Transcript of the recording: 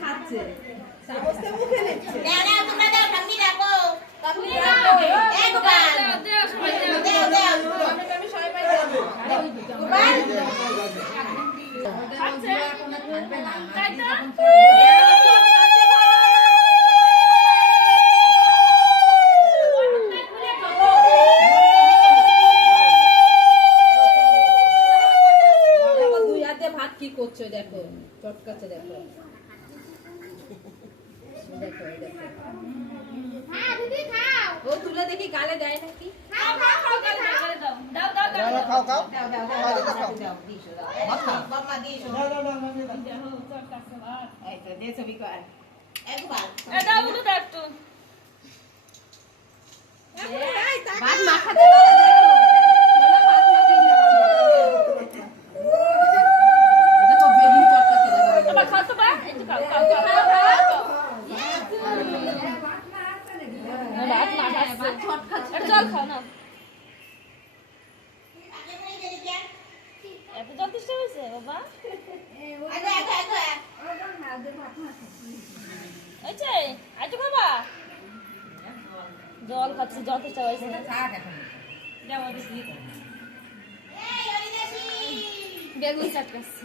খাচ্ছে সমস্ত মুখে নিচ্ছে তোমরা দাও ঠাম্মি রাখো একবার আমি সবাই পাই খাচ্ছে এখন থাকবে না তাই তো ভাত কি করছো দেখো চটকাচ্ছে দেখো দেখো দেখো হ্যাঁ দিদি খাও ও তুলে দেখি গালে দেয় নাকি খাও খাও খাও গালে দাও দাও দাও দাও খাও খাও দাও দাও দাও দাও দিশো দাও বাবা দিশো দেখো চটকাচ্ছে ভাত এই তো দে ছবি কর একবার এটা বুঝো তো একটু ভাত মাখা দে জল খাও না এত জল তেষ্টা হয়েছে বাবা খাবা জল খাচ্ছি জল তেষ্টা হয়েছে বেগুন চাটকাচ্ছি